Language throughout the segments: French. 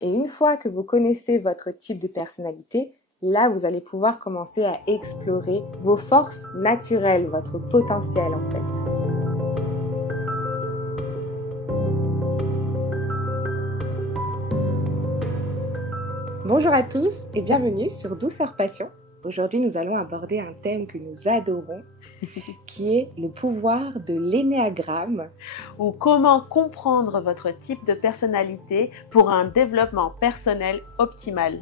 Et une fois que vous connaissez votre type de personnalité, là, vous allez pouvoir commencer à explorer vos forces naturelles, votre potentiel en fait. Bonjour à tous et bienvenue sur Douceur Passion. Aujourd'hui, nous allons aborder un thème que nous adorons, qui est le pouvoir de l'énéagramme. Ou comment comprendre votre type de personnalité pour un développement personnel optimal.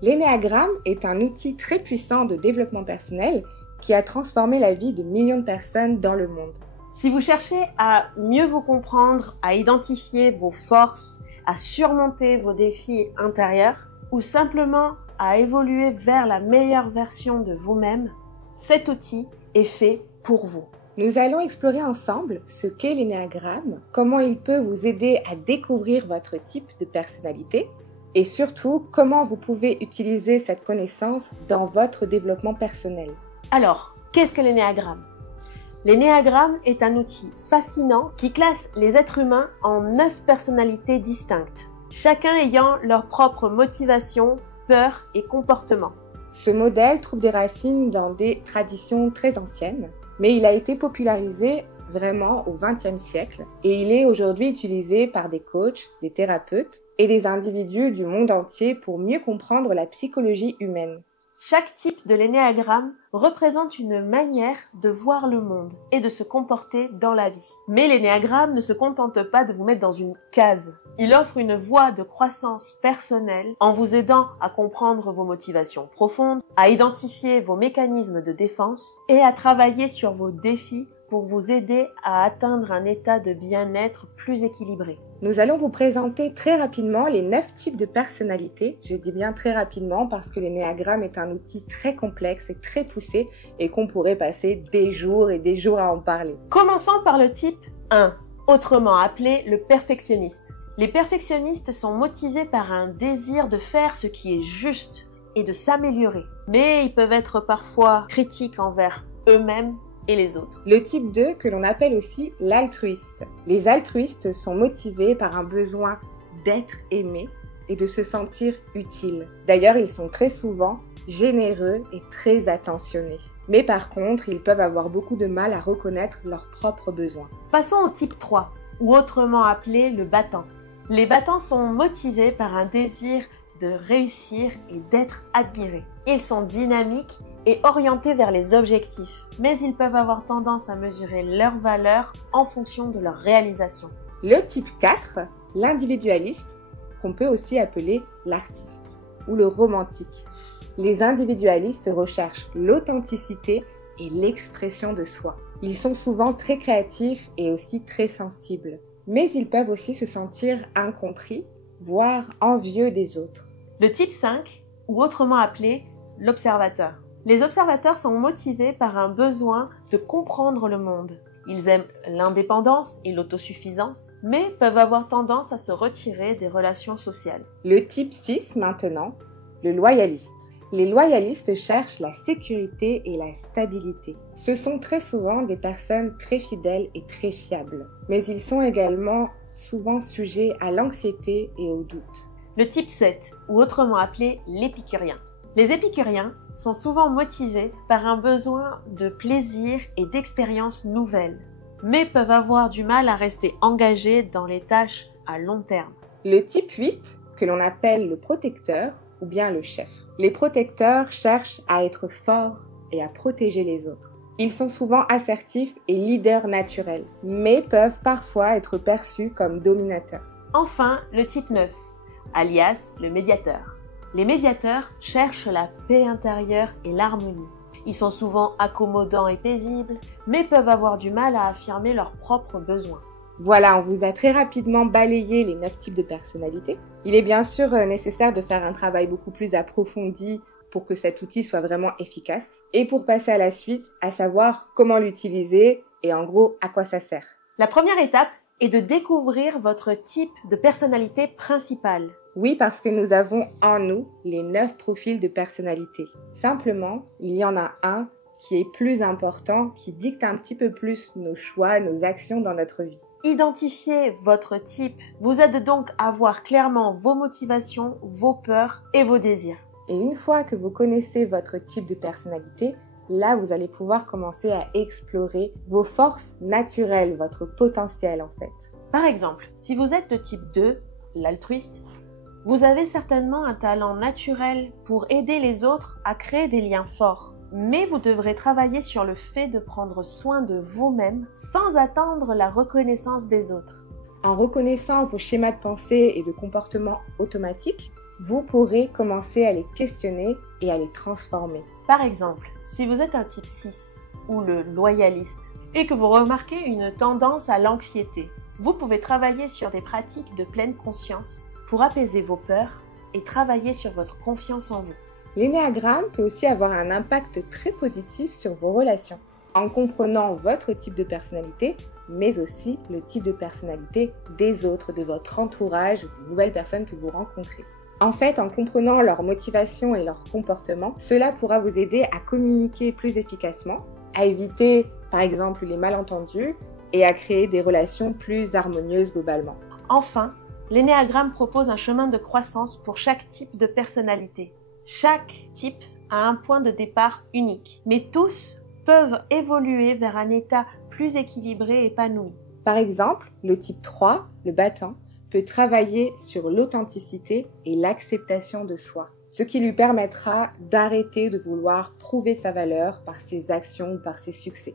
L'énéagramme est un outil très puissant de développement personnel qui a transformé la vie de millions de personnes dans le monde. Si vous cherchez à mieux vous comprendre, à identifier vos forces, à surmonter vos défis intérieurs, ou simplement à évoluer vers la meilleure version de vous-même, cet outil est fait pour vous. Nous allons explorer ensemble ce qu'est l'énéagramme, comment il peut vous aider à découvrir votre type de personnalité et surtout comment vous pouvez utiliser cette connaissance dans votre développement personnel. Alors, qu'est-ce que l'énéagramme ? L'énéagramme est un outil fascinant qui classe les êtres humains en 9 personnalités distinctes, chacun ayant leur propre motivation, peur et comportement. Ce modèle trouve des racines dans des traditions très anciennes, mais il a été popularisé vraiment au XXe siècle et il est aujourd'hui utilisé par des coachs, des thérapeutes et des individus du monde entier pour mieux comprendre la psychologie humaine. Chaque type de l'énéagramme représente une manière de voir le monde et de se comporter dans la vie. Mais l'énéagramme ne se contente pas de vous mettre dans une case. Il offre une voie de croissance personnelle en vous aidant à comprendre vos motivations profondes, à identifier vos mécanismes de défense et à travailler sur vos défis pour vous aider à atteindre un état de bien-être plus équilibré. Nous allons vous présenter très rapidement les 9 types de personnalités. Je dis bien très rapidement parce que l'énéagramme est un outil très complexe et très poussé et qu'on pourrait passer des jours et des jours à en parler. Commençons par le type 1, autrement appelé le perfectionniste. Les perfectionnistes sont motivés par un désir de faire ce qui est juste et de s'améliorer. Mais ils peuvent être parfois critiques envers eux-mêmes et les autres. Le type 2, que l'on appelle aussi l'altruiste. Les altruistes sont motivés par un besoin d'être aimé et de se sentir utile. D'ailleurs, ils sont très souvent généreux et très attentionnés. Mais par contre, ils peuvent avoir beaucoup de mal à reconnaître leurs propres besoins. Passons au type 3, ou autrement appelé le battant. Les battants sont motivés par un désir de réussir et d'être admirés. Ils sont dynamiques et orientés vers les objectifs, mais ils peuvent avoir tendance à mesurer leur valeur en fonction de leur réalisation. Le type 4, l'individualiste, qu'on peut aussi appeler l'artiste ou le romantique. Les individualistes recherchent l'authenticité et l'expression de soi. Ils sont souvent très créatifs et aussi très sensibles, mais ils peuvent aussi se sentir incompris, voire envieux des autres. Le type 5, ou autrement appelé l'observateur. Les observateurs sont motivés par un besoin de comprendre le monde. Ils aiment l'indépendance et l'autosuffisance, mais peuvent avoir tendance à se retirer des relations sociales. Le type 6 maintenant, le loyaliste. Les loyalistes cherchent la sécurité et la stabilité. Ce sont très souvent des personnes très fidèles et très fiables, mais ils sont également souvent sujets à l'anxiété et au doute. Le type 7, ou autrement appelé l'épicurien. Les épicuriens sont souvent motivés par un besoin de plaisir et d'expériences nouvelles, mais peuvent avoir du mal à rester engagés dans les tâches à long terme. Le type 8, que l'on appelle le protecteur ou bien le chef. Les protecteurs cherchent à être forts et à protéger les autres. Ils sont souvent assertifs et leaders naturels, mais peuvent parfois être perçus comme dominateurs. Enfin, le type 9, alias le médiateur. Les médiateurs cherchent la paix intérieure et l'harmonie. Ils sont souvent accommodants et paisibles, mais peuvent avoir du mal à affirmer leurs propres besoins. Voilà, on vous a très rapidement balayé les 9 types de personnalités. Il est bien sûr nécessaire de faire un travail beaucoup plus approfondi pour que cet outil soit vraiment efficace et pour passer à la suite, à savoir comment l'utiliser et en gros à quoi ça sert. La première étape est de découvrir votre type de personnalité principale. Oui, parce que nous avons en nous les 9 profils de personnalité. Simplement, il y en a un qui est plus important, qui dicte un petit peu plus nos choix, nos actions dans notre vie. Identifier votre type vous aide donc à voir clairement vos motivations, vos peurs et vos désirs. Et une fois que vous connaissez votre type de personnalité, là, vous allez pouvoir commencer à explorer vos forces naturelles, votre potentiel en fait. Par exemple, si vous êtes de type 2, l'altruiste, vous avez certainement un talent naturel pour aider les autres à créer des liens forts. Mais vous devrez travailler sur le fait de prendre soin de vous-même sans attendre la reconnaissance des autres. En reconnaissant vos schémas de pensée et de comportement automatiques, vous pourrez commencer à les questionner et à les transformer. Par exemple, si vous êtes un type 6 ou le loyaliste et que vous remarquez une tendance à l'anxiété, vous pouvez travailler sur des pratiques de pleine conscience pour apaiser vos peurs et travailler sur votre confiance en vous. L'énéagramme peut aussi avoir un impact très positif sur vos relations, en comprenant votre type de personnalité, mais aussi le type de personnalité des autres, de votre entourage, des nouvelles personnes que vous rencontrez. En fait, en comprenant leurs motivations et leurs comportements, cela pourra vous aider à communiquer plus efficacement, à éviter par exemple les malentendus et à créer des relations plus harmonieuses globalement. Enfin, l'énéagramme propose un chemin de croissance pour chaque type de personnalité. Chaque type a un point de départ unique, mais tous peuvent évoluer vers un état plus équilibré et épanoui. Par exemple, le type 3, le battant, peut travailler sur l'authenticité et l'acceptation de soi, ce qui lui permettra d'arrêter de vouloir prouver sa valeur par ses actions ou par ses succès.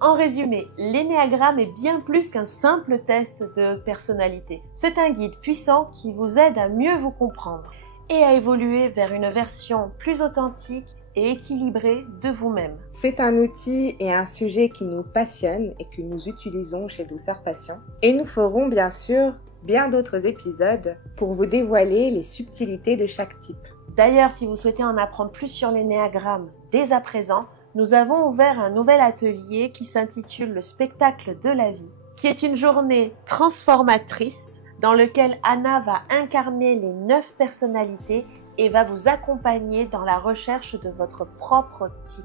En résumé, l'énéagramme est bien plus qu'un simple test de personnalité. C'est un guide puissant qui vous aide à mieux vous comprendre et à évoluer vers une version plus authentique et équilibrée de vous-même. C'est un outil et un sujet qui nous passionne et que nous utilisons chez Douceur Passion. Et nous ferons bien sûr bien d'autres épisodes pour vous dévoiler les subtilités de chaque type. D'ailleurs, si vous souhaitez en apprendre plus sur l'énéagramme dès à présent, nous avons ouvert un nouvel atelier qui s'intitule Le spectacle de la vie, qui est une journée transformatrice dans lequel Anna va incarner les 9 personnalités et va vous accompagner dans la recherche de votre propre type.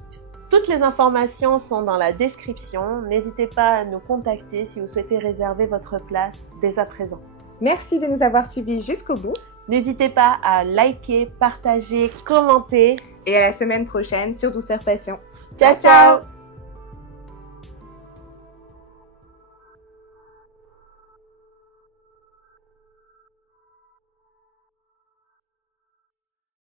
Toutes les informations sont dans la description. N'hésitez pas à nous contacter si vous souhaitez réserver votre place dès à présent. Merci de nous avoir suivis jusqu'au bout. N'hésitez pas à liker, partager, commenter. Et à la semaine prochaine sur Douceur Passion. Ciao, ciao!